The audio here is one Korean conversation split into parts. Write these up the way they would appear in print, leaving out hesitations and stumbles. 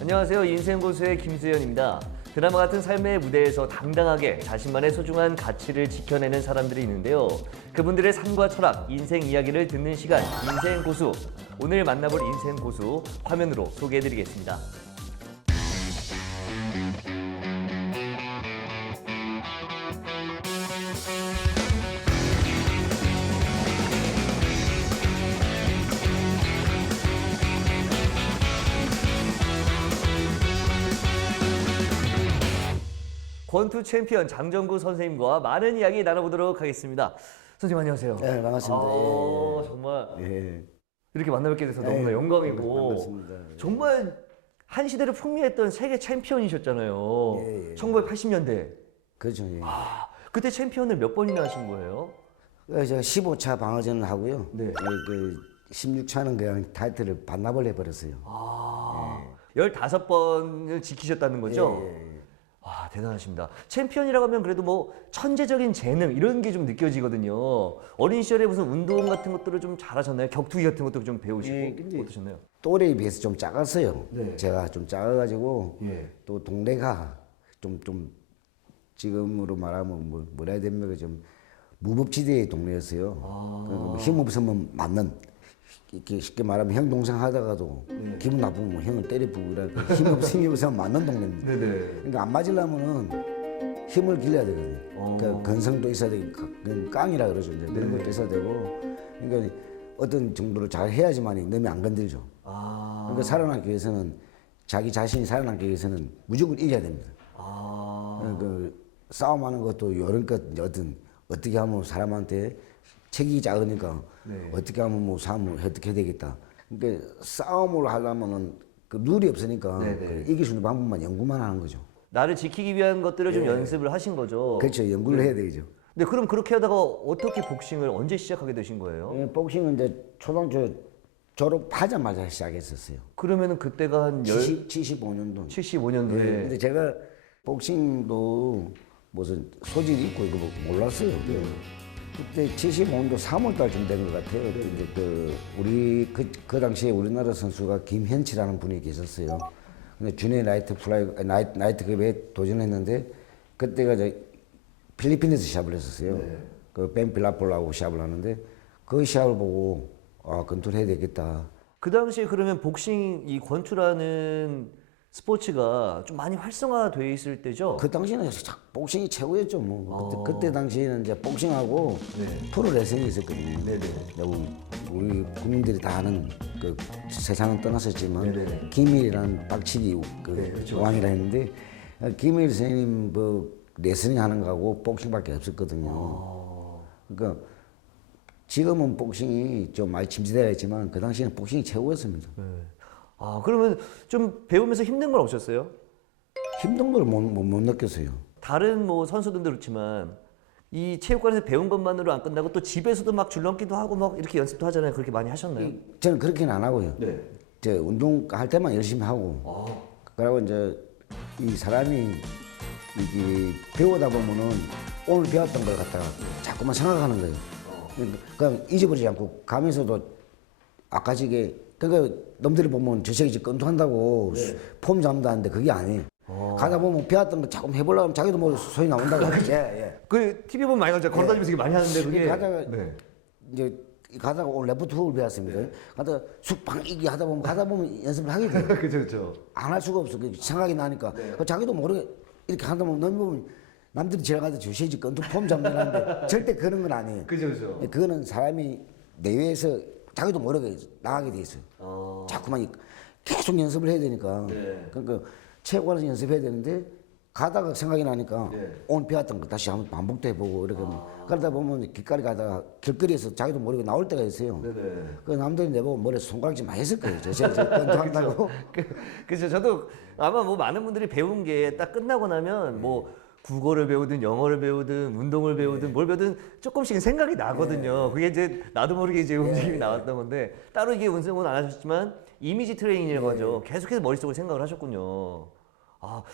안녕하세요. 인생고수의 김수현입니다. 드라마 같은 삶의 무대에서 당당하게 자신만의 소중한 가치를 지켜내는 사람들이 있는데요. 그분들의 삶과 철학, 인생 이야기를 듣는 시간, 인생고수. 오늘 만나볼 인생고수 화면으로 소개해드리겠습니다. 권투 챔피언 장정구 선생님과 많은 이야기 나눠보도록 하겠습니다. 선생님 안녕하세요. 네, 반갑습니다. 정말 예. 이렇게 만나뵙게 돼서 너무나 영광이고 반갑습니다. 정말 한 시대를 풍미했던 세계 챔피언이셨잖아요. 예. 1980년대. 그렇죠. 예. 그때 챔피언을 몇 번이나 하신 거예요? 제가 15차 방어전을 하고요. 네. 16차는 그냥 타이틀을 반납을 해버렸어요. 15번을 지키셨다는 거죠? 예. 대단하십니다. 챔피언이라고 하면 그래도 뭐 천재적인 재능 이런 게 좀 느껴지거든요. 어린 시절에 무슨 운동 같은 것들을 좀 잘하셨나요? 격투기 같은 것도 좀 배우시고 예, 근데 어떠셨나요? 또래에 비해서 좀 작았어요. 네. 제가 좀 작아가지고 예. 또 동네가 좀 지금으로 말하면 뭐라 해야 됩니까? 좀 무법지대의 동네였어요. 그러니까 힘 없으면 맞는. 이렇게 쉽게 말하면 형 동생 하다가도 기분 나쁘면 뭐 형을 때려부고 이랄까 힘이 없으면 맞는 동네입니다. 네네. 그러니까 안 맞으려면은 힘을 길러야 되거든요. 그러니까 건성도 있어야 되고 깡이라 그러죠. 이제 그런 것도 있어야 되고. 그러니까 어떤 정도로 잘 해야지만 너무 안 건들죠. 그러니까 살아남기 위해서는 자기 자신이 살아남기 위해서는 무조건 이겨야 됩니다. 그러니까 싸움하는 것도 여론껏 어떻게 하면 사람한테 책이 작으니까 어떻게 하면 뭐 삶을 어떻게 해야 되겠다. 그러니까 싸움을 하려면은 그 룰이 없으니까 그 이길 수 있는 방법만 연구만 하는 거죠. 나를 지키기 위한 것들을 좀 연습을 하신 거죠. 그렇죠. 연구를 해야 되죠. 네, 그럼 그렇게 하다가 어떻게 복싱을 언제 시작하게 되신 거예요? 예, 복싱은 이제 초등학교 졸업하자마자 시작했었어요. 그러면은 그때가 한 75년도. 75년도에. 근데 제가 복싱도 무슨 소질이 있고 이거 몰랐어요. 그때 75년도 3월달쯤 된 것 같아요. 이제 그 당시에 우리나라 선수가 김현치라는 분이 계셨어요. 근데 주니어 나이트급에 도전했는데 그때가 필리핀에서 시합을 했었어요. 그 벤 필라폴하고 시합을 하는데 그 시합을 보고 권투를 해야 되겠다. 그 당시에 그러면 복싱 이 권투라는 스포츠가 좀 많이 활성화돼 있을 때죠? 그 당시에는 복싱이 최고였죠. 뭐 그때 당시에는 이제 복싱하고 프로레슬링이 있었거든요. 우리 국민들이 다 아는 그 세상은 떠났었지만 김일이라는 박치기 그렇죠. 왕이라 했는데 김일 선생님 뭐 레슬링 하는 거하고 복싱밖에 없었거든요. 그러니까 지금은 복싱이 좀 많이 침체되어 있지만 그 당시에는 복싱이 최고였습니다. 그러면 좀 배우면서 힘든 건 없었어요? 힘든 걸 못 느꼈어요. 다른 뭐 선수들도 그렇지만 이 체육관에서 배운 것만으로 안 끝나고 또 집에서도 막 줄넘기도 하고 막 이렇게 연습도 하잖아요. 그렇게 많이 하셨나요? 저는 그렇게는 안 하고요. 네. 이제 운동할 때만 열심히 하고. 그리고 이제 이 사람이 이게 배우다 보면은 오늘 배웠던 걸 갖다가 자꾸만 생각하는 거예요. 그냥 잊어버리지 않고 가면서도 아까지게 그러니까 놈들이 보면 저 새끼 권투한다고 폼 잡는다는데 그게 아니에요. 가다 보면 배웠던 거 자꾸 해보려고 하면 자기도 모르게 소리 나온다고. 그 TV 보면 많이 나오죠. 걸어다니면서 많이 하는데 그게 가다가 이제 가다가 오늘 레프트 훅을 배웠습니다. 가다가 숙방 이기 하다 보면 연습을 하게 돼요. 그렇죠. 안 할 수가 없어. 생각이 나니까. 자기도 모르게 이렇게 하다 보면 너무 남들이 지나가다 저 새끼 권투 폼 잡는다는데 절대 그런 건 아니에요. 그죠. 그거는 사람이 내외에서 자기도 모르게 나가게 돼 있어요. 자꾸만 계속 연습을 해야 되니까. 그러니까 체육관에서 연습해야 되는데 가다가 생각이 나니까 오늘 배웠던 거 다시 한번 반복도 해보고 이렇게 그러다 보면 길거리 가다가 길거리에서 자기도 모르게 나올 때가 있어요. 그 남들이 내보고 머리에 손가락질 많이 했을 거예요. 저 권투한다고. 그렇죠. 저도 아마 뭐 많은 분들이 배운 게 딱 끝나고 나면 뭐 국어를 배우든 영어를 배우든 운동을 배우든 뭘 배우든 조금씩 생각이 나거든요. 그게 이제 나도 모르게 이제 움직임이 나왔던 건데 따로 이게 운동은 안 하셨지만 이미지 트레이닝이라고 하죠. 계속해서 머릿속으로 생각을 하셨군요.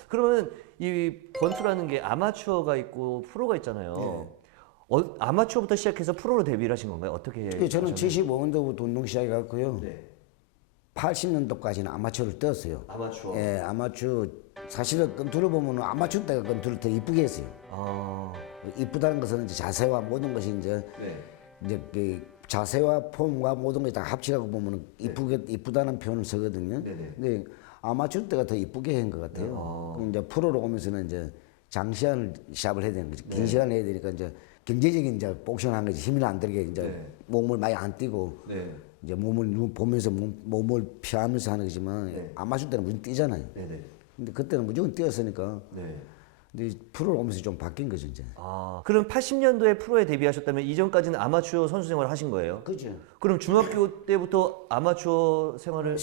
그러면 이 권투라는 게 아마추어가 있고 프로가 있잖아요. 아마추어부터 시작해서 프로로 데뷔를 하신 건가요? 어떻게? 저는 75년도부터 운동 시작해갖고요. 80년도까지는 아마추어를 떴어요. 아마추어. 예, 아마추어. 사실은 권투를 보면 아마추어 때가 권투를 더 이쁘게 했어요. 아. 이쁘다는 것은 이제 자세와 모든 것이 이제 그 자세와 폼과 모든 것이 다 합치라고 보면 이쁘다는 표현을 쓰거든요. 네네. 근데 아마추어 때가 더 이쁘게 한 것 같아요. 그럼 이제 프로로 오면서는 이제 장시간을 시합을 해야 되는 거죠. 긴 시간을 해야 되니까 이제 경제적인 이제 복sion한 거지. 힘이 안 들게 이제 몸을 많이 안 뛰고 이제 몸을 보면서 몸을 피하면서 하는 거지만 아마추어 때는 무조건 뛰잖아요. 근데 그때는 무조건 뛰었으니까. 근데 프로로 오면서 좀 바뀐 거죠 이제. 아, 그럼 80년도에 프로에 데뷔하셨다면 이전까지는 아마추어 선수 생활을 하신 거예요? 그렇죠. 그럼 중학교 때부터 아마추어 생활을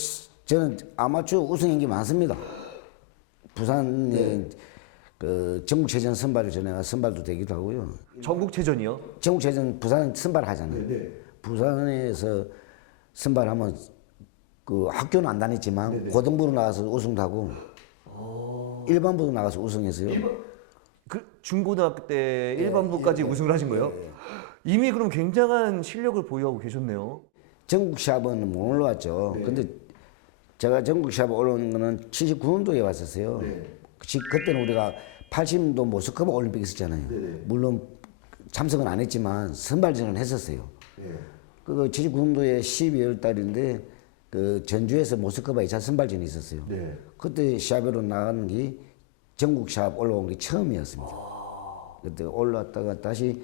저는 아마추어 우승한 게 많습니다. 부산에 그 전국체전 선발을 전에 선발도 되기도 하고요. 전국체전이요? 전국체전 부산 선발 하잖아요. 부산에서 선발하면 그 학교는 안 다녔지만 고등부로 나가서 우승도 하고 일반부로 나가서 우승했어요. 그 중고등학교 때 일반부까지 우승을 하신 거예요? 이미 그럼 굉장한 실력을 보유하고 계셨네요. 전국 시합은 못 올라왔죠. 근데 제가 전국 시합 올라온 거는 79년도에 왔었어요. 그때는 우리가 80년도 모스크바 올림픽 있었잖아요. 물론 참석은 안 했지만 선발전을 했었어요. 그 79년도에 12월 달인데 그 전주에서 모스크바 2차 선발전이 있었어요. 그때 시합으로 나가는 게 전국 시합 올라온 게 처음이었습니다. 그때 올라왔다가 다시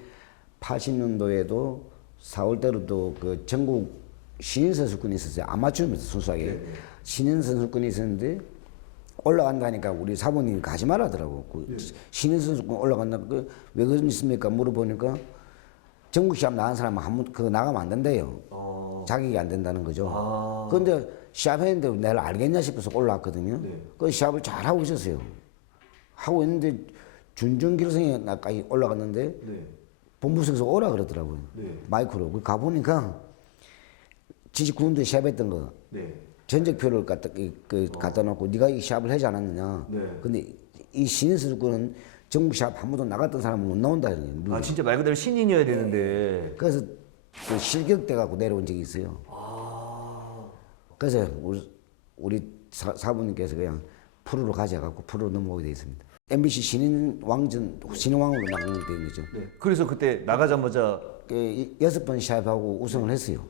80년도에도 4월달에도 그 전국 신인 선수권이 있었어요. 아마추어입니다, 순수하게. 신인 선수권이 있었는데 올라간다니까 우리 사모님이 가지 말라더라고. 그 신인 선수권 올라간다. 왜 그러십니까? 물어보니까 전국 시합 나간 사람은 그거 나가면 안 된대요. 자격이 안 된다는 거죠. 그런데 시합했는데 내가 알겠냐 싶어서 올라왔거든요. 그 시합을 잘 하고 있었어요. 하고 있는데 준정결승에 나까지 올라갔는데 본부석에서 오라 그러더라고요. 마이크로. 그 가보니까 79년도에 시합했던 거 전적표를 갖다 놓고 네가 이 시합을 하지 않았느냐. 근데 이 신인 선수권은 전국 시합 한 번도 나갔던 사람은 못 나온다 이런 거예요. 아 진짜 말 그대로 신인이어야 되는데. 그래서 그 실격돼 갖고 내려온 적이 있어요. 그래서 우리 사부님께서 그냥 프로로 가져 갖고 프로로 넘어오게 돼 있습니다. MBC 신인왕으로 나가게 된 거죠. 그래서 그때 나가자마자 6번 시합하고 우승을 했어요.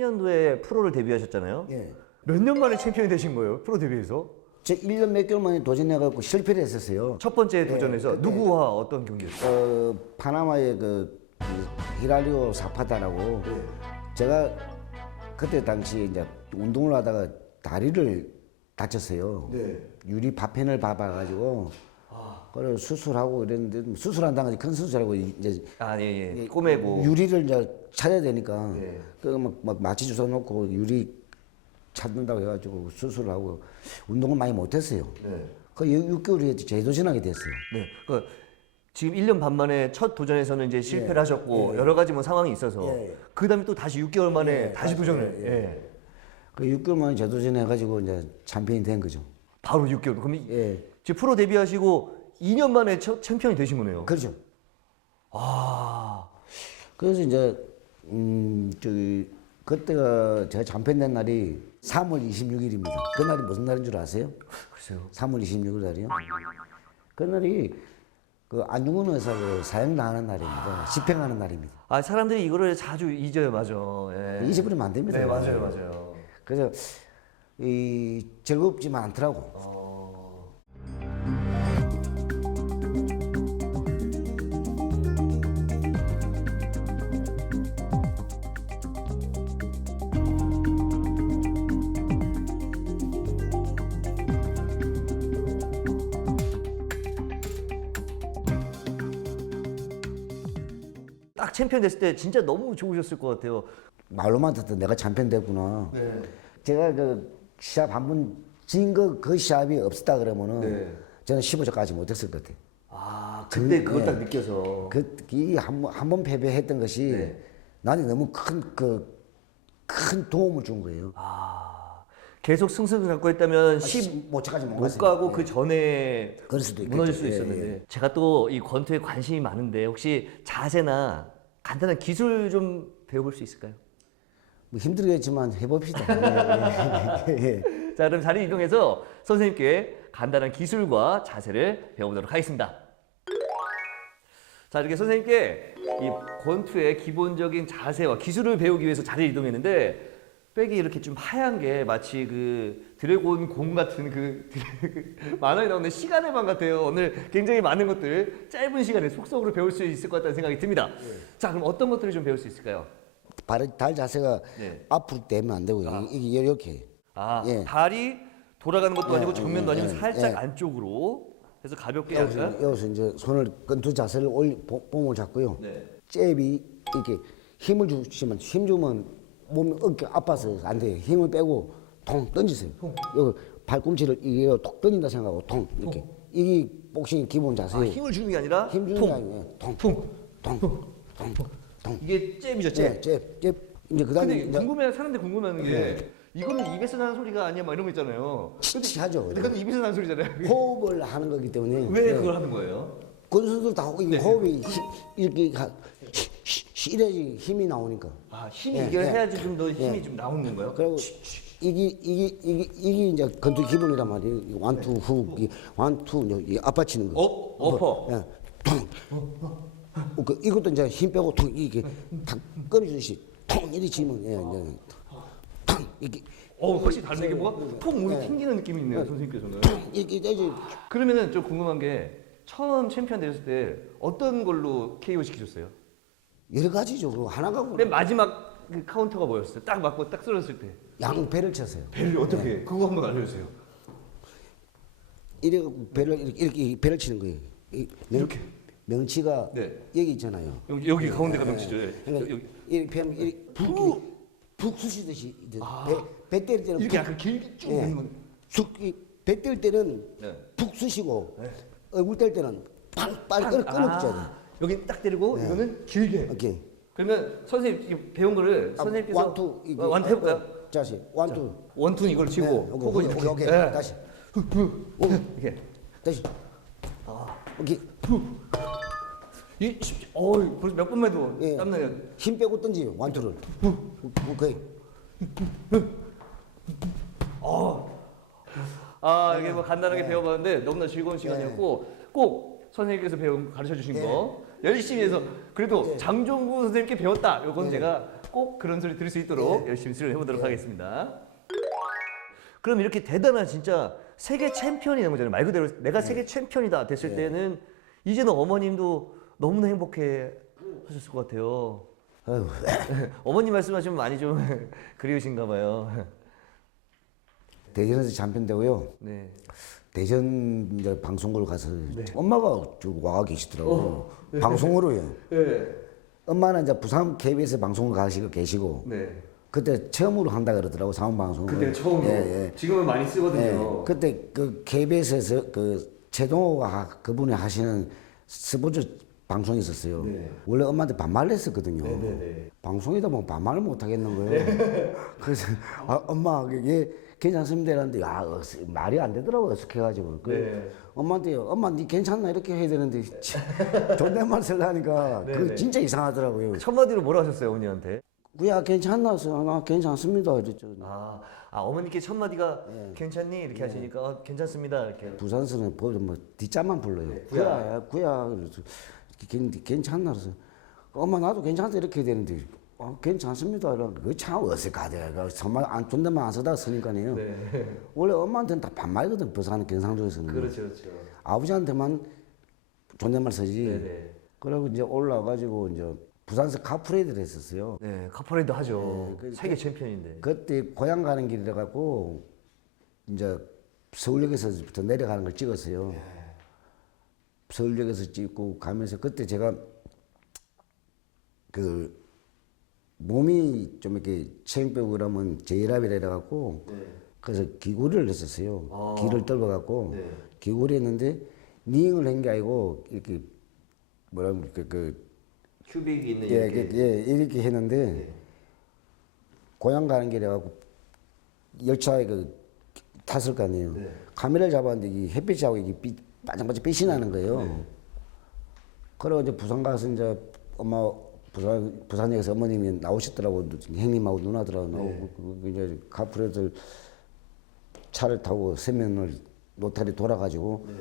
년도에 프로를 데뷔하셨잖아요. 몇 년 만에 챔피언이 되신 거예요? 프로 데뷔해서? 제 1년 몇 개월 만에 도전해갖고 실패를 했었어요. 첫 번째 도전에서 누구와 어떤 경기였어요? 파나마의 그 히랄리오 사파다라고 제가 그때 당시 이제 운동을 하다가 다리를 다쳤어요. 유리 파편을 밟아가지고 그래서 수술하고 이랬는데 수술한다는 큰 수술하고 이제 꼬매고 유리를 이제 찾아야 되니까 막 마취 주사 놓고 유리 찾는다고 해가지고 수술을 하고 운동을 많이 못했어요. 그 6개월 후에 재도전하게 됐어요. 그 지금 1년 반 만에 첫 도전에서는 이제 실패를 하셨고 여러 가지 뭐 상황이 있어서 그 다음에 또 다시 6개월 만에 다시 도전을. 그 6개월 만에 재도전해가지고 이제 챔피언이 된 거죠. 바로 6개월. 그럼 지금 프로 데뷔하시고 2년 만에 챔피언이 되신 거네요. 그렇죠. 아. 그래서 이제 그때가 제가 챔피언 된 날이 3월 26일입니다. 그날이 무슨 날인 줄 아세요? 글쎄요. 3월 26일 날이요. 그날이 그 안중근 의사가 사형당하는 날입니다. 집행하는 날입니다. 아 사람들이 이거를 자주 잊어요, 맞아. 잊어버리면 안 됩니다. 네, 맞아요. 그래서 이 즐겁지만 않더라고. 딱 챔피언 됐을 때 진짜 너무 좋으셨을 것 같아요. 말로만 듣던 내가 챔피언 됐구나. 네. 제가 그 시합 한 번 진 거 그 시합이 없었다 그러면은 네. 저는 15조까지 못했을 것 같아요. 아, 그때 그걸 딱 느껴서. 그이한번 패배했던 것이 네. 나한테 너무 큰 도움을 준 거예요. 아, 계속 승승을 갖고 있다면 15차까지 못 갔어요. 가고 그 전에 그럴 수도 있겠죠. 무너질 수도 예, 있었는데 제가 또 이 권투에 관심이 많은데 혹시 자세나 간단한 기술 좀 배워볼 수 있을까요? 뭐 힘들겠지만 해봅시다. 예. 자, 그럼 자리 이동해서 선생님께 간단한 기술과 자세를 배워보도록 하겠습니다. 자, 이렇게 선생님께 이 권투의 기본적인 자세와 기술을 배우기 위해서 자리를 이동했는데 백이 이렇게 좀 하얀 게 마치 그 드래곤 공 같은 그 만화에 나오는 시간의 방 같아요. 오늘 굉장히 많은 것들 짧은 시간에 속속으로 배울 수 있을 것 같다는 생각이 듭니다. 자, 그럼 어떤 것들을 좀 배울 수 있을까요? 달 자세가 네. 앞으로 되면 안 되고요. 이게 이렇게. 아, 예. 다리 돌아가는 것도 아니고 정면도 아니고 예, 살짝 예. 안쪽으로 해서 가볍게 여기서, 할까요? 여기서 이제 손을 끈두 자세를 봄을 잡고요. 네. 잽이 이렇게 힘을 주시면 힘 주면 몸이 어깨 아파서 안 돼요. 힘을 빼고 통 던지세요. 여기 발꿈치를 이게 톡 던진다 생각하고 통 이렇게. 이게 복싱 기본 아, 자세예요. 힘을 주는 게 아니라 힘 주는 게 아니에요. 통. 이게 잽이죠, 잽. 잽. 이제 그다음에 근데 사람들 궁금해하는 게 이거는 입에서 나는 소리가 아니야 막 이런 거 있잖아요. 치치하죠. 근데 그건 입에서 나는 소리잖아요. 호흡을 하는 거기 때문에 왜 그걸 하는 거예요? 권선수들 다 호흡이 이렇게 이래야지 힘이 나오니까. 아, 힘이 예, 이게 예. 해야지 좀 더 힘이 좀 나오는 건가요? 그리고 이게 이제 권투 기본이란 말이에요. 완투 훅, 완투 이 아파치는 거. 어퍼. 예. 이것도 이제 힘 빼고 통 이게 탁 끊어주듯이 통 이리 치면 이제 통 이게 훨씬 다른 게 뭐가 통 몸이 튕기는 느낌이 있네요, 선생님께서는. 이게 이제 그러면은 좀 궁금한 게 처음 챔피언 되셨을 때 어떤 걸로 KO 시키셨어요? 여러 가지죠. 그거 하나가 맨 마지막 그 카운터가 뭐였어요? 딱 맞고 딱 쓰러졌을 때. 양배를 쳤어요. 배를 어떻게? 그거 한번 알려주세요. 이래 배를 이렇게 배를 치는 거예요. 이렇게. 명치가 네. 여기 있잖아요. 여기 가운데가 명치죠. 그러니까 여기. 이렇게 하면 푹 쑤시듯이 이제 배 때릴 때는 이렇게 약간 길게 쭉 예. 있는 건. 배 때릴 때는 네. 푹 쑤시고 얼굴 때릴 때는 빨리 끊어줘야 돼. 여기 딱 때리고 이거는 길게. 오케이. 그러면 선생님 이거 배운 거를 선생님께서 완투 이게 완투 해볼까요? 다시 완투. 원투는 이걸 치고 호흡은 이렇게. 오케이. 네. 다시. 이렇게. 다시. 오케이. 벌써 몇 번만 해도 예. 땀나요. 힘 빼고 던지 완투를. 오케이. 이게 뭐 간단하게 배워봤는데 너무나 즐거운 시간이었고 꼭 선생님께서 가르쳐 주신 거 열심히 해서 그래도 장종구 선생님께 배웠다. 요건 제가 꼭 그런 소리 들을 수 있도록 열심히 수련해 보도록 하겠습니다. 그럼 이렇게 대단한 진짜 세계 챔피언이 된 거잖아요. 말 그대로 내가 세계 챔피언이다 됐을 때는 이제는 어머님도 너무나 행복해 하셨을 것 같아요. 아유. 어머님 말씀하시면 많이 좀 그리우신가 봐요. 대전에서 챔피언 되고요. 네. 대전 이제 방송국을 가서 엄마가 와 계시더라고. 방송으로요. 네. 엄마는 이제 부산 KBS 방송을 계시고 네. 그때 처음으로 한다 그러더라고 상원 방송을. 그때 처음으로. 예. 지금은 많이 쓰거든요. 예. 그때 그 KBS에서 그 최동호가 그분이 하시는 스포츠 방송이 있었어요. 네. 원래 엄마한테 반말을 했었거든요. 네네네. 방송이다 보면 반말을 못 하겠는 거예요. 그래서 엄마 이게 괜찮습니다 이랬는데 말이 안 되더라고요. 어색해가지고. 네. 엄마한테 엄마 니 괜찮나 이렇게 해야 되는데 존댓말 쓰려니까 그거 진짜 이상하더라고요. 첫 마디로 뭐라 하셨어요, 어머니한테? 그야 괜찮나 나 괜찮습니다 이랬죠. 어머니께 첫 마디가 괜찮니 이렇게 하시니까 괜찮습니다 이렇게. 부산서는 뭐 뒷자만 불러요. 구야 그래서 괜찮나 그래서 엄마 나도 괜찮다 이렇게 해야 되는데 괜찮습니다. 그 참 어색하대. 정말 존댓말 안 쓰다가 쓰니까요. 네. 원래 엄마한테는 다 반말이거든. 부산 경상도에서는. 그렇죠. 아버지한테만 존댓말 쓰지. 네네. 그리고 이제 올라가지고 이제 부산에서 카프레이드를 했었어요. 네, 카퍼레이드 하죠. 세계 챔피언인데. 그때 고향 가는 길이라 갖고 이제 서울역에서부터 내려가는 걸 찍었어요. 서울역에서 찍고 가면서 그때 제가 그 몸이 좀 이렇게 체형뼈 그러면 제이랍이라 해갖고 네. 그래서 기구리를 했었어요. 아. 기를 떨궈갖고 네. 기구리 했는데 닝을 한 게 아니고 이렇게 뭐라 그러면 큐빅이 있는 예, 이렇게. 이렇게 했는데 네. 고향 가는 길에 갖고 열차에 탔을 거 아니에요. 네. 카메라를 잡았는데 이 햇빛하고 이게 반짝반짝 빛이 나는 거예요. 네. 그러고 이제 부산 가서 이제 엄마 부산역에서 어머님이 나오셨더라고. 형님하고 누나들하고 나오고 이제 카프레들 차를 타고 서면을 노탈이 돌아가지고 네.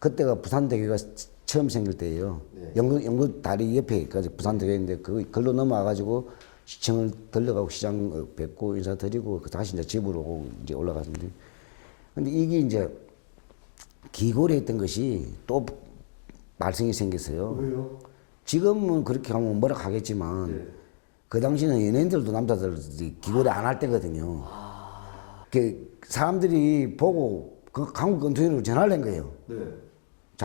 그때가 부산대교가 처음 생길 때예요. 네. 영국 다리 옆에 부산대교인데 걸로 넘어와가지고 시청을 들려가고 시장 뵙고 인사드리고 다시 이제 집으로 오고 이제 올라갔는데 근데 이게 이제 기골에 했던 것이 또 말썽이 생겼어요. 왜요? 지금은 그렇게 하면 뭐라 하겠지만 네. 그 당시는 연예인들도 남자들 기골에 안 할 때거든요. 그 사람들이 보고 그 강국 권투회로 전화를 한 거예요. 네.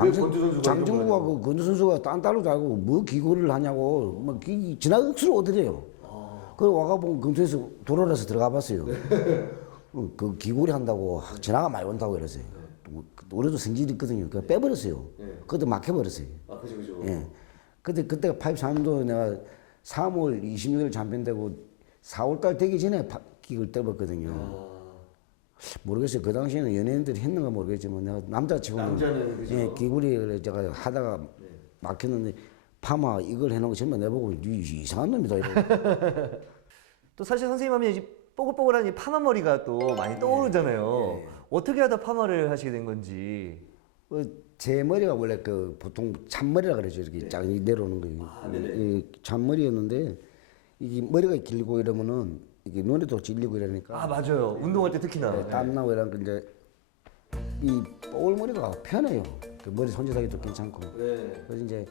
왜 권투 선수가 장정구가 그 권투 선수가 딴 따로 알고 뭐 기고를 하냐고 뭐 지나가 억수로 오더래요. 그래 와가 보면 권투에서 돌아라서 들어가 봤어요. 그 기고리 한다고 전화가 많이 온다고 그랬어요. 우리도 성질이 있거든요. 그냥 빼버렸어요. 그것도 막혀버렸어요. 아, 그죠. 예. 그때가 83년도 내가 3월 26일 참편되고 4월달 되기 전에 기를 떠봤거든요. 모르겠어요. 그 당시에는 연예인들이 했는가 모르겠지만 내가 남자는 그죠. 예, 기구리 제가 하다가 막혔는데 파마 이걸 해놓은 거 정말 내보고 이상한 놈이다 이러고. 또 사실 선생님 하면 이제 뽀글뽀글한 이 파마 머리가 또 많이 떠오르잖아요. 어떻게 하다 파마를 하시게 된 건지. 제 머리가 원래 보통 잔머리라 그러죠. 이렇게 쫙 내려오는 거예요. 이 잔머리였는데 이게 머리가 길고 이러면은 이게 눈에도 찔리고 이러니까. 아, 맞아요. 운동할 때 특히나. 네, 땀 나고 이러니까 이제 이 뽀글머리가 편해요. 그 머리 손질하기도 괜찮고. 네. 그래서 이제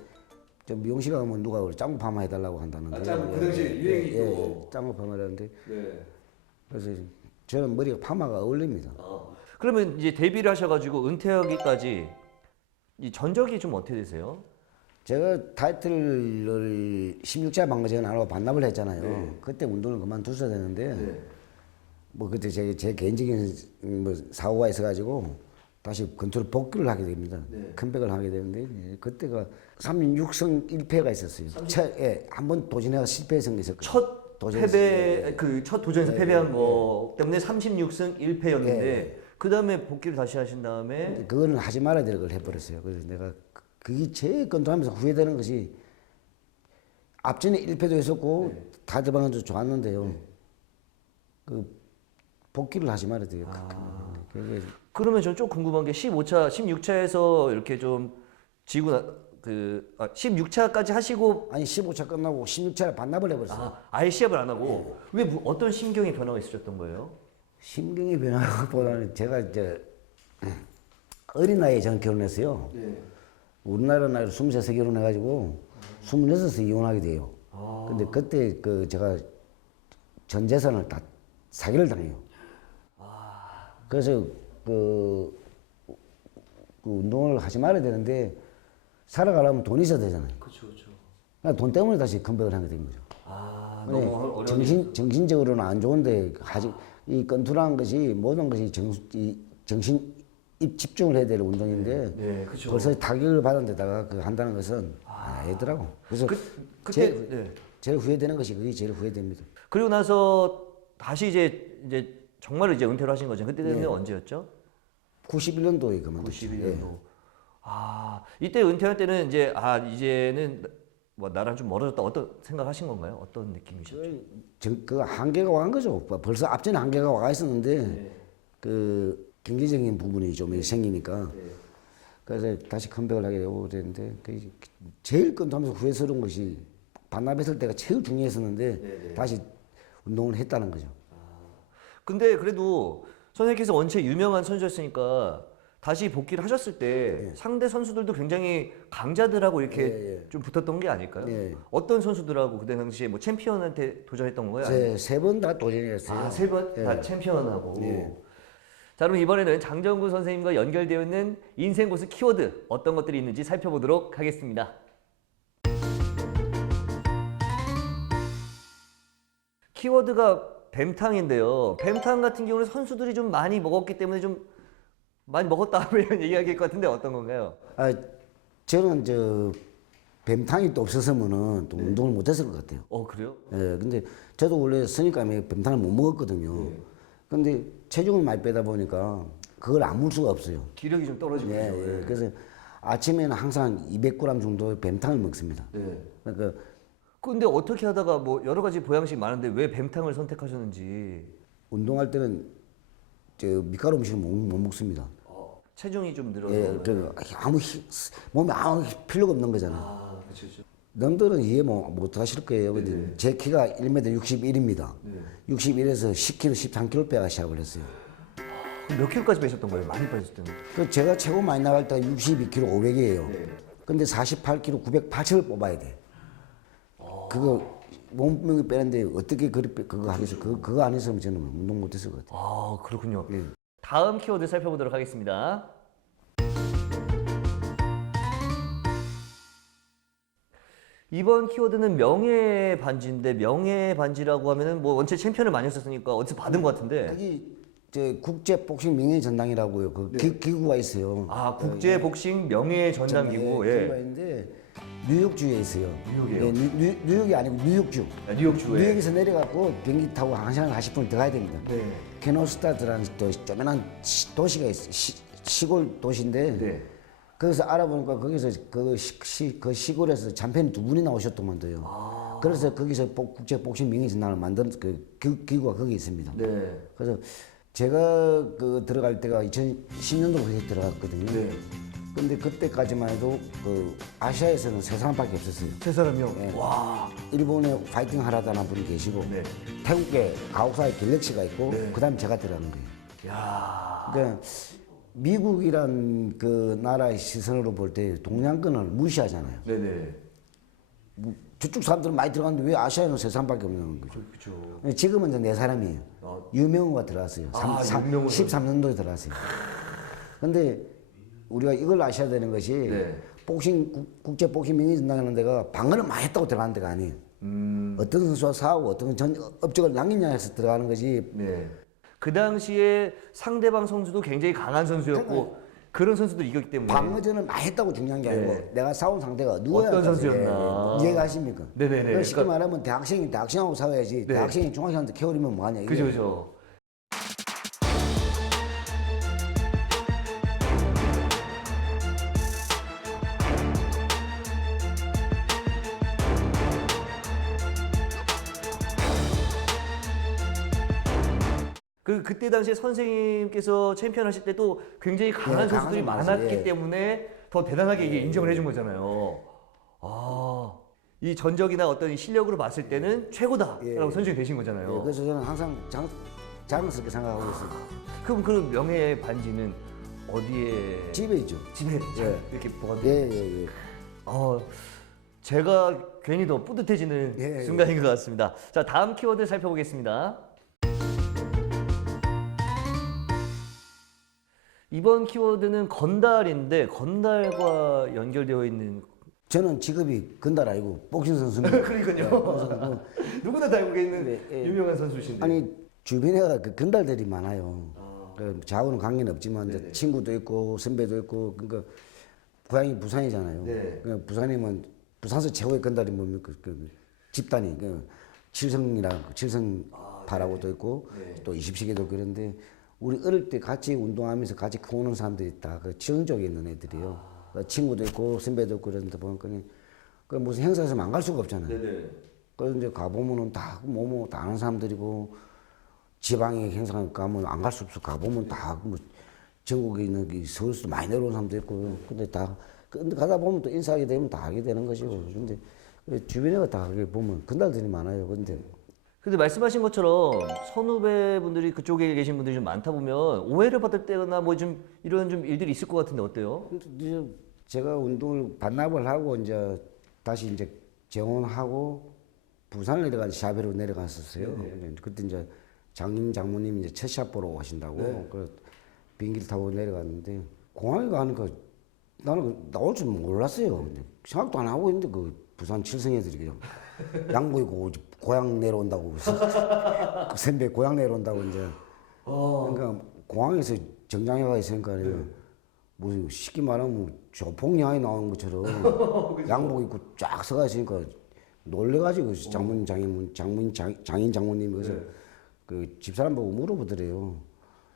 좀 미용실 가면 누가 그래 짱구 파마 해달라고 한다는데. 짱구 그 당시에 유행이 또. 짱구 파마를 하는데 네. 그래서 저는 머리가 파마가 어울립니다. 그러면 이제 데뷔를 하셔가지고 은퇴하기까지 이 전적이 좀 어떻게 되세요? 제가 타이틀을 16차 방어제가 나라고 반납을 했잖아요. 그때 운동을 그만두셔야 되는데 뭐 그때 제 개인적인 뭐 사고가 있어가지고 다시 권투를 복귀를 하게 됩니다. 컴백을 하게 되는데 그때가 36승 1패가 있었어요. 한번 도전해가 실패했던 게 있었거든요. 첫 도전에서. 패배 그 첫 도전에서 패배한 거 때문에 36승 1패였는데 그 다음에 복귀를 다시 하신 다음에 그거는 하지 말아야 될 걸 해버렸어요. 그래서 내가 그게 제일 권투하면서 후회되는 것이 앞전에 1패도 했었고 타드방도 좋았는데요. 그 복귀를 하지 말아야 돼요. 그게 그러면 저는 좀 궁금한 게 15차, 16차에서 이렇게 좀 지고 16차까지 하시고 아니 15차 끝나고 16차를 반납을 해버렸어요. 아예 시합을 안 하고 왜 어떤 심경의 변화가 있으셨던 거예요? 심경의 변화보다는 제가 이제 어린 나이에 저는 결혼했어요. 우리나라 나이로 23세 결혼해가지고 26세 이혼하게 돼요. 근데 그때 제가 전 재산을 다 사기를 당해요. 그래서 그 운동을 하지 말아야 되는데 살아가려면 돈이 있어야 되잖아요. 그렇죠. 그러니까 돈 때문에 다시 컴백을 하게 된 거죠. 너무 어려운 정신적으로는 안 좋은데 이 건투라는 것이 모든 것이 정신 집중을 해야 될 운동인데 네, 그렇죠. 벌써 타격을 받은 데다가 한다는 것은 아니더라고. 그래서 그때 제일 후회되는 것이 그게 제일 후회됩니다. 그리고 나서 다시 이제 정말 이제 은퇴를 하신 거죠. 그때는 언제였죠? 91년도에 그만뒀죠. 91년도. 이때 은퇴할 때는 이제는 뭐 나랑 좀 멀어졌다 어떤 생각하신 건가요? 어떤 느낌이셨죠? 그 한계가 와 거죠. 벌써 앞전에 한계가 와 있었는데 그 경제적인 부분이 좀 생기니까 그래서 다시 컴백을 하게 되고 그랬는데 제일 건투하면서 후회스러운 것이 반납했을 때가 제일 중요했었는데 다시 운동을 했다는 거죠. 근데 그래도 선생님께서 원체 유명한 선수였으니까 다시 복귀를 하셨을 때 상대 선수들도 굉장히 강자들하고 이렇게 좀 붙었던 게 아닐까요? 어떤 선수들하고 그때 당시에 뭐 챔피언한테 도전했던 거예요? 세 번 다 도전했어요. 세 번 다 챔피언하고. 자, 그럼 이번에는 장정구 선생님과 연결되어 있는 인생 고수 키워드 어떤 것들이 있는지 살펴보도록 하겠습니다. 키워드가 뱀탕인데요. 뱀탕 같은 경우는 선수들이 좀 많이 먹었기 때문에 좀 많이 먹었다 하면 얘기하길 것 같은데 어떤 건가요? 아, 저는 뱀탕이 또 없었으면은 또 운동을 못했을 것 같아요. 그래요? 예, 근데 저도 원래 선입감에 뱀탕을 못 먹었거든요. 근데 체중을 많이 빼다 보니까 그걸 안 물 수가 없어요. 기력이 좀 떨어지고. 예, 예. 그래서 아침에는 항상 200g 정도의 뱀탕을 먹습니다. 네. 그러니까 근데 어떻게 하다가 뭐 여러 가지 보양식 많은데 왜 뱀탕을 선택하셨는지. 운동할 때는 밀가루 음식을 못 먹습니다. 체중이 좀 늘어서. 예, 몸에 아무 필요가 없는 거잖아요. 아, 그렇죠. 남들은 이해 못 하실 거예요. 근데 제 키가 1m 61입니다. 61에서 10kg, 13kg 빼가 시작을 했어요. 몇 킬로까지 빼셨던 거예요? 많이 빼셨던 거예요? 그 제가 최고 많이 나갈 때가 62kg 500이에요. 근데 48kg 980을 뽑아야 돼. 그거 몸무게 빼는데 어떻게 그거 하겠어요? 그거 안 했으면 저는 운동 못 했을 것 같아요. 아, 그렇군요. 예. 다음 키워드 살펴보도록 하겠습니다. 이번 키워드는 명예 반지인데, 명예 반지라고 하면은 뭐 원체 챔피언을 많이 했었으니까 어디서 받은 것 같은데. 여기 국제 복싱 명예 전당이라고 그 기구가 있어요. 아, 국제 복싱 명예 전당 기구. 기구가 예. 있는데 뉴욕주에 있어요. 뉴욕이에요? 예, 뉴욕이 아니고 뉴욕주. 뉴욕주에. 뉴욕에서 내려가고 비행기 타고 1시간 40분 더 가야 됩니다. 네. 케노스타드라는 또 조그만한 도시가 있어요. 시골 도시인데 네. 거기서 알아보니까 거기서 그 시골에서 참패는 두 분이 나오셨더만요. 그래서 거기서 국제 복싱 명예 전당을 만든 그 기구가 거기 있습니다. 네. 그래서 제가 들어갈 때가 2010년도로 거기 들어갔거든요. 네. 근데 그때까지만 해도 아시아에서는 세 사람밖에 없었어요. 세 사람이요? 네. 와. 일본에 파이팅 하라다는 분이 계시고 네. 태국에 가옥사의 갤럭시가 있고 네. 그다음에 제가 들어가는 거예요. 야. 그러니까 미국이란 그 나라의 시선으로 볼 때 동양권을 무시하잖아요. 네네. 저쪽 사람들은 많이 들어갔는데 왜 아시아에는 세 사람밖에 없는 거죠. 그렇죠. 지금은 이제 네 사람이에요. 유명우가 들어갔어요. 유명우. 13년도에 들어갔어요. 근데 우리가 이걸 아셔야 되는 것이 네. 국제 복싱 명예 전당하는 데가 방어를 많이 했다고 들어가는 데가 아니에요. 어떤 선수와 싸우고 어떤 업적을 남기냐 해서 들어가는 거지. 네. 그 당시에 상대방 선수도 굉장히 강한 선수였고 그런 선수들 이겼기 때문에. 방어전을 많이 했다고 중요한 게 아니고 네. 내가 싸운 상대가 누구야? 어떤 선수였나. 이해가 하십니까? 네네네. 쉽게 그러니까- 말하면 대학생이 대학생하고 싸워야지. 네. 대학생이 중학생한테 캐버리면 뭐하냐. 이게. 그죠, 그죠. 그때 당시에 선생님께서 챔피언 하실 때도 굉장히 강한 네, 선수들이 강한 선수, 많았기 예. 때문에 더 대단하게 이게 인정을 해준 거잖아요. 아, 이 전적이나 어떤 이 실력으로 봤을 때는 최고다라고 예. 선정이 되신 거잖아요. 예, 그래서 저는 항상 자랑스럽게 생각하고 있어요. 그럼 그 명예 반지는 어디에? 집에 있죠. 집에 예. 이렇게 보관. 예. 제가 괜히 더 뿌듯해지는 예, 예. 순간인 것 같습니다. 자, 다음 키워드 살펴보겠습니다. 이번 키워드는 건달인데 건달과 연결되어 있는. 저는 직업이 건달 아니고 복싱 선수입니다. 그러니까요. 누구나 다 알고 있는 네, 예. 유명한 선수신데. 아니 주변에 그 건달들이 많아요. 저하고는 관계는 없지만 이제 친구도 있고 선배도 있고 그러니까 고향이 부산이잖아요. 네. 부산이면 부산서 최고의 건달이 뭡니까? 집단이 칠성이라고 칠성파라고도 있고 또 20세기도 그런데 우리 어릴 때 같이 운동하면서 같이 커오는 사람들이 다 그 칠성 쪽에 있는 애들이에요. 친구도 있고 선배도 있고 그런데 보니까 그 무슨 행사에서 안 갈 수가 없잖아요. 네네. 그래서 이제 가보면은 다 다 아는 사람들이고 지방에 행사 가면 안 갈 수 없어. 가보면 다 전국에 있는 서울에서 많이 내려온 사람도 있고 근데 가다 보면 또 인사하게 되면 다 하게 되는 것이고 근데 주변에 다 그게 보면 건달들이 많아요. 근데 말씀하신 것처럼 선후배분들이 그쪽에 계신 분들이 좀 많다 보면 오해를 받을 때나 뭐 좀 이런 좀 일들이 있을 것 같은데 어때요? 근데 제가 운동을 반납을 하고 이제 다시 이제 재혼하고 부산을 내려간 샤베로 내려갔었어요. 그때 이제 장모님이 이제 첫 샷 보러 오신다고 그 비행기를 타고 내려갔는데 공항에 가니까 나는 나올 줄 몰랐어요. 근데 생각도 안 하고 있는데 그 부산 칠성 애들이 그냥 양보 입고 고향 내려온다고 그 선배 고향 내려온다고 이제 그러니까 공항에서 정장에 가 있으니까 뭐 쉽게 말하면 조폭영화에 나오는 것처럼 양복 입고 쫙 서가 있으니까 놀래가지고 장인 장모님이 그래서 그 집사람 보고 물어보더래요.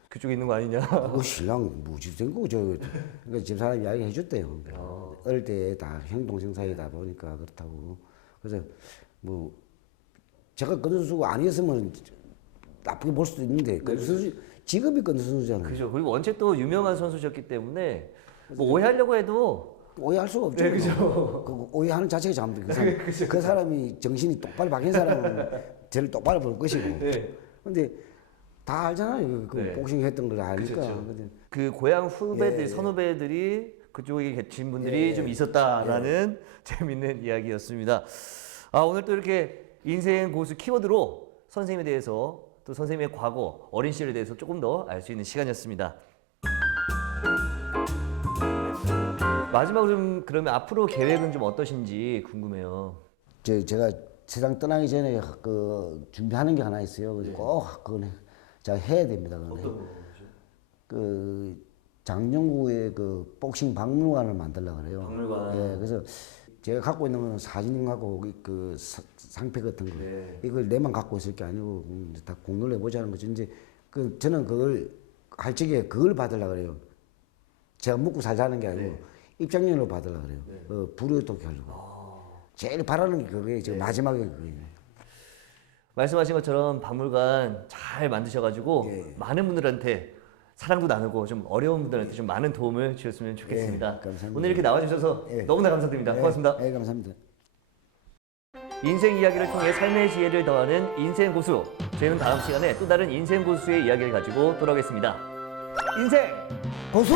그쪽에 있는 거 아니냐? 그 신랑 무집 된 거고 그러니까 집사람 이야기 해줬대요. 어릴 때 다 형동생 사이다 보니까 그렇다고. 그래서 뭐 제가 건선수가 아니었으면 나쁘게 볼 수도 있는데 건선수 직업이 건선수잖아요. 그죠. 그리고 원체 또 유명한 선수셨기 때문에 뭐 오해하려고 해도 오해할 수가 없죠. 네, 그죠. 그 오해하는 자체가 잘못된 그 사람이 정신이 똑바로 박힌 사람은 제일 똑바로 볼 것이고. 네. 근데 다 알잖아요. 그 네. 복싱 했던 걸 아니까. 그렇죠. 근데 그 고향 후배들, 예. 선후배들이 그쪽에 계신 분들이 좀 있었다라는 재밌는 이야기였습니다. 아, 오늘 또 이렇게 인생 고수 키워드로 선생님에 대해서 또 선생님의 과거, 어린 시절에 대해서 조금 더 알 수 있는 시간이었습니다. 마지막으로 좀 그러면 앞으로 계획은 좀 어떠신지 궁금해요. 제가 세상 떠나기 전에 그 준비하는 게 하나 있어요. 그래서 꼭 그건 제가 해야 됩니다. 어떤 거죠? 그 장정구에 그 복싱 박물관을 만들려고 그래요. 박물관. 예, 그래서 제가 갖고 있는 거는 사진하고 그 상패 같은 거. 네. 이걸 내만 갖고 있을 게 아니고 이제 다 공유를 해보자는 거죠. 이제 그 저는 그걸 할 적에 그걸 받으려고 그래요. 제가 먹고 살자는 게 아니고 입장료로 받으려고 그래요. 불효토끼 하려고. 제일 바라는 게 그거예요. 지금 마지막에 그거예요. 말씀하신 것처럼 박물관 잘 만드셔가지고 예. 많은 분들한테 사랑도 나누고 좀 어려운 분들한테 좀 많은 도움을 주셨으면 좋겠습니다. 예, 감사합니다. 오늘 이렇게 나와주셔서 예. 너무나 감사드립니다. 고맙습니다. 네, 감사합니다. 인생 이야기를 통해 삶의 지혜를 더하는 인생 고수. 저희는 다음 시간에 또 다른 인생 고수의 이야기를 가지고 돌아오겠습니다. 인생 고수!